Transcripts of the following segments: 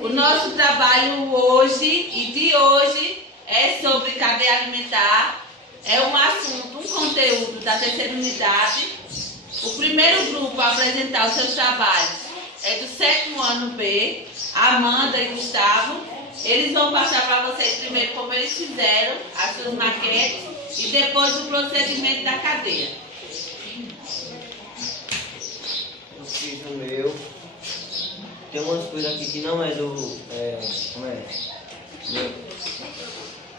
O nosso trabalho hoje e de hoje é sobre cadeia alimentar. É um assunto, um conteúdo da terceira unidade. O primeiro grupo a apresentar os seus trabalhos é do 7º ano B, Amanda e Gustavo. Eles vão passar para vocês primeiro como eles fizeram as suas maquetes e depois o procedimento da cadeia. Eu fiz o meu. Tem umas coisas aqui que não é do...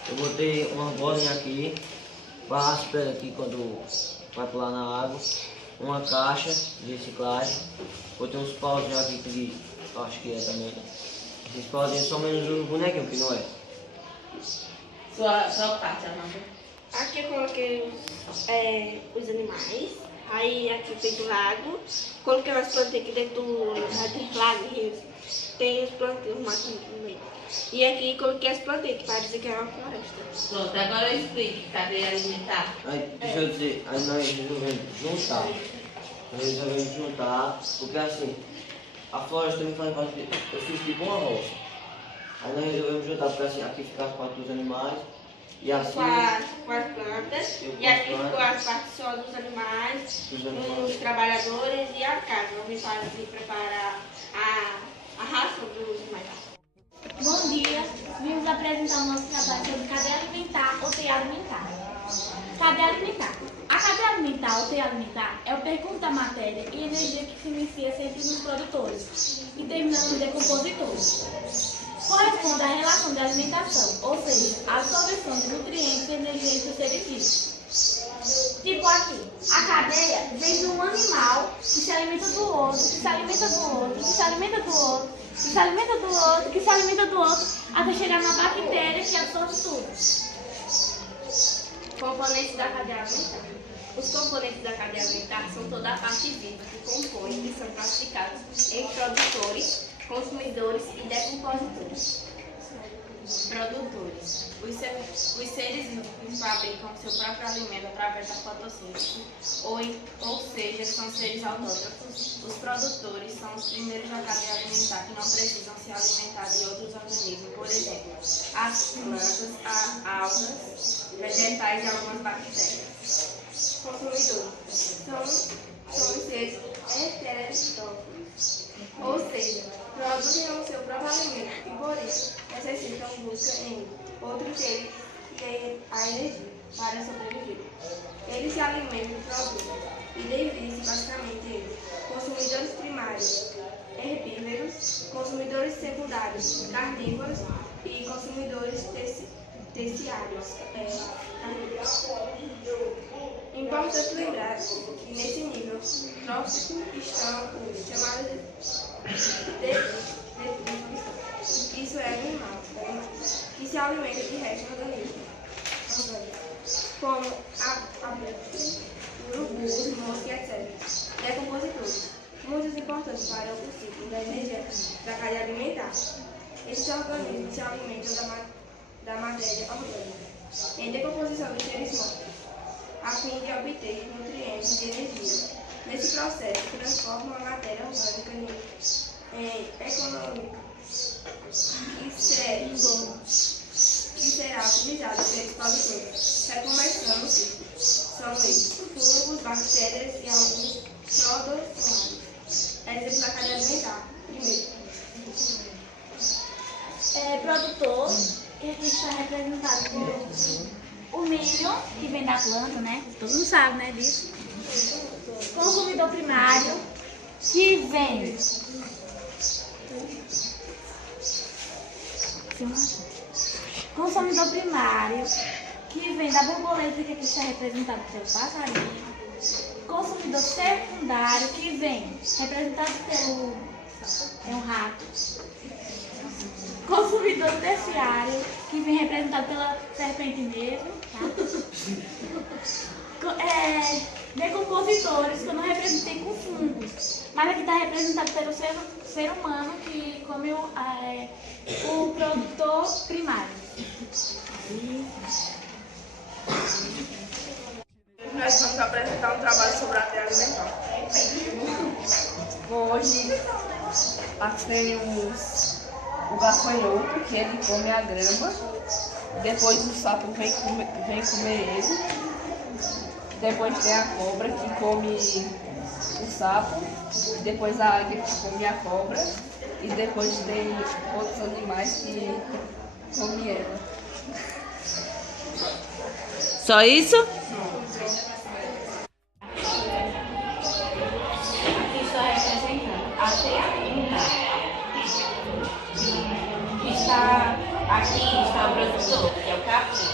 Eu botei uma bolinha aqui, para aqui quando vai pular na água. Uma caixa de reciclagem. Botei uns pauzinhos aqui que acho que é também. Esses pauzinhos são menos um bonequinho, que não é. Sua parte, Amanda. Aqui eu coloquei os animais. Aí aqui fez o lago. Coloquei umas plantinhas aqui dentro do lago, rios. Tem os plantinhos aqui no meio. E aqui coloquei as plantinhas, que para dizer que é uma floresta. Pronto, agora eu explico cadeia alimentar. Aí, deixa eu dizer, aí nós resolvemos juntar. Nós resolvemos juntar, porque assim, a floresta me faz parte, eu fiz tipo uma roça. Aí nós resolvemos juntar, porque assim, aqui fica as partes dos animais. E assim, Com as plantas. E aqui ficou as partes só dos animais, os trabalhadores e a casa, onde fazem preparar a ração dos animais. Bom dia, vimos apresentar o nosso trabalho sobre cadeia alimentar ou teia alimentar. Cadeia alimentar. A cadeia alimentar ou teia alimentar é o percurso da matéria e energia que se inicia sempre nos produtores e termina nos decompositores. Corresponde à relação de alimentação, ou seja, a absorção de nutrientes e energia entre os seres vivos. Tipo aqui, a cadeia vem de um animal que se alimenta do outro, que se alimenta do outro, que se alimenta do outro, que se alimenta do outro, que se alimenta do outro, até chegar na bactéria que absorve tudo. Componentes da cadeia alimentar. Os componentes da cadeia alimentar são toda a parte viva que compõe e são classificados em produtores, consumidores e decompositores. Produtores. Os seres vivos fabricam seu próprio alimento através da fotossíntese, ou seja, são seres autótrofos. Os produtores são os primeiros da cadeia alimentar que não precisam se alimentar de outros organismos, por exemplo, as plantas, algas, vegetais e algumas bactérias. Consumidores são os seres heterótrofos, ou seja, produzem o seu próprio alimento e por isso necessitam busca em outros seres que têm a energia para sobreviver. Eles se alimentam e produzem e dividem-se basicamente em consumidores primários, herbívoros, consumidores secundários, carnívoros e consumidores terciários. Importante lembrar que nesse nível trófico estão os chamados detritos. Isso é animal, que se alimenta de restos orgânicos, como abutres, urubus, moscas, etc. Decompositores, muito importantes para o ciclo da energia da cadeia alimentar. Esses organismos se alimentam da matéria orgânica em decomposição dos seres mortos, a fim de obter nutrientes e energia. Nesse processo, transforma a matéria orgânica em econômica, que será utilizada pelos produtores. Recomeçando o ciclo. São eles: fungos, bactérias e alguns protozoários. Exemplo da cadeia alimentar. Primeiro. Produtor, que aqui está representado por o milho, que vem da planta, né? Todo mundo sabe, né, disso. Consumidor primário, que vem consumidor primário, que vem da borboleta, que aqui está representado pelo passarinho. Consumidor secundário, que vem representado pelo um rato. Consumidor terciário, que vem representado pela serpente mesmo, tá? Decompositores, que eu não representei com fungos, mas aqui está representado pelo ser humano, que come o produtor primário. Nós vamos apresentar um trabalho sobre a cadeia alimentar. Hoje nós temos o gafanhoto, que ele come a grama. Depois o sapo vem comer ele. Depois tem a cobra que come o sapo. Depois a águia que come a cobra. E depois tem outros animais que comem ela. Só isso? Aqui estou representando a teia alimentar. Aqui está o produtor, que é o capim.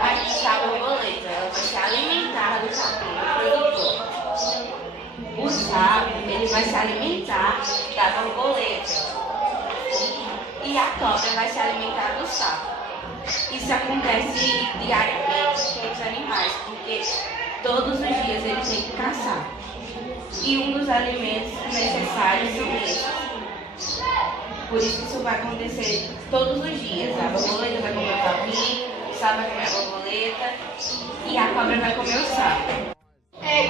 Aqui está a borboleta, ela vai se alimentar do capim, do produtor. O sapo, ele vai se alimentar da borboleta. E a cobra vai se alimentar do sapo. Isso acontece diariamente com os animais, porque todos os dias eles têm que caçar. E um dos alimentos necessários são esses. Por isso isso vai acontecer todos os dias. A borboleta vai comer o capim, o sapo vai comer a borboleta e a cobra vai comer o sapo.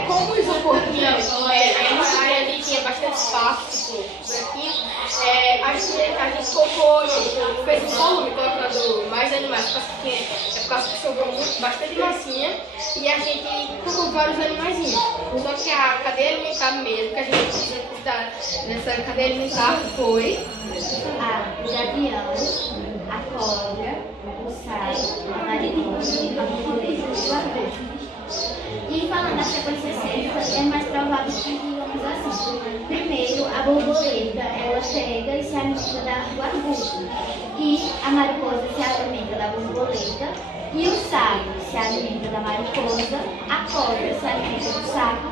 Como o isoportinho é uma área ali tinha bastante espaço, buraquinho, a gente colocou, fez um volume colocando mais animais, porque por causa que sobrou bastante massinha e a gente colocou vários animaizinhos. Só que a cadeia alimentar mesmo, que a gente precisa cuidar nessa cadeia alimentar foi O gavião, a cobra, o sapo, a marimbondo, a borboleta e o arbusto. E falando da sequência certa, é mais provável que digamos assim. Primeiro, a borboleta, ela pega e se alimenta do arbusto. E a mariposa se alimenta da borboleta. E o sapo se alimenta da mariposa. A cobra se alimenta do sapo.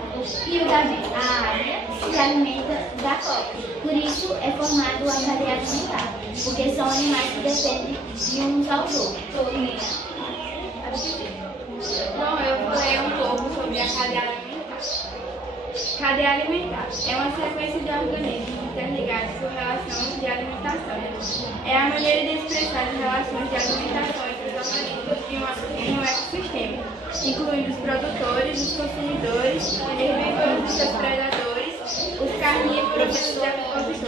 E o gavião, a águia, se alimenta da cobra. Por isso é formado a cadeia alimentar. Porque são animais que dependem de uns aos outros. Bom, eu vou ler um pouco sobre a cadeia alimentar. Cadeia alimentar é uma sequência de organismos interligados por relações de alimentação. É a maneira de expressar as relações de alimentação entre os organismos em um ecossistema, incluindo os produtores, os consumidores, os herbívoros e seus predadores, os carnívoros e os apicultores.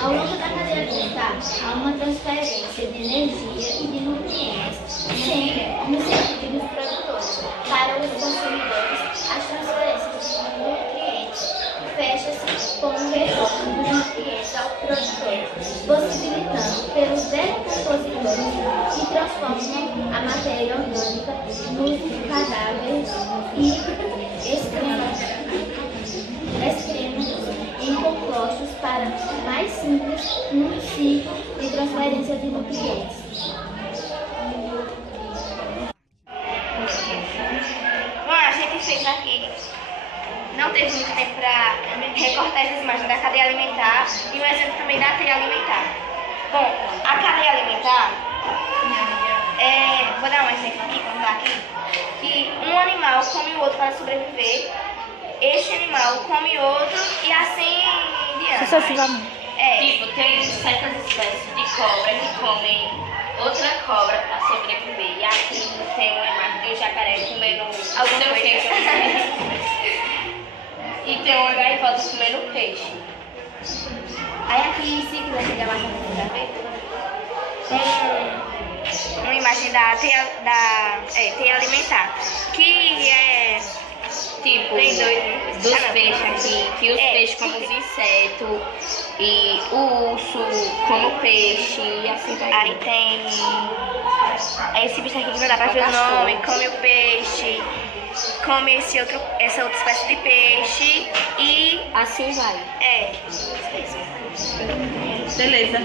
Ao longo da cadeia alimentar, há uma transferência de energia e de nutrientes, sempre no sentido dos produtores. Para os consumidores, as transferências de nutrientes fecha-se com o retorno dos nutrientes ao produtor, possibilitando pelos decompositores que transformam a matéria orgânica nos cadáveres e excrementos em compostos para mais simples num ciclo de transferência de nutrientes. Bom, a gente fez aqui, não teve muito tempo para recortar essas imagens da cadeia alimentar e um exemplo também da teia alimentar. Bom, a cadeia alimentar, vou dar um exemplo aqui, vamos dar aqui, que um animal come o outro para sobreviver. Esse animal come outro e assim diante. Sucessivamente. Tipo, tem certas espécies de cobra que comem outra cobra para sobreviver. E aqui tem uma imagem de um jacaré comendo alguma coisa. E tem uma gaivota comendo peixe. Aí aqui, se quiser chegar mais rápido pra ver, uma imagem da teia alimentar, que é... Tipo, dos peixes aqui, que os peixes comem os insetos, e o urso come o peixe, e assim vai. Aí tem esse bicho aqui que não dá pra ver o nome, come o peixe, come essa outra espécie de peixe, e assim vai. Beleza.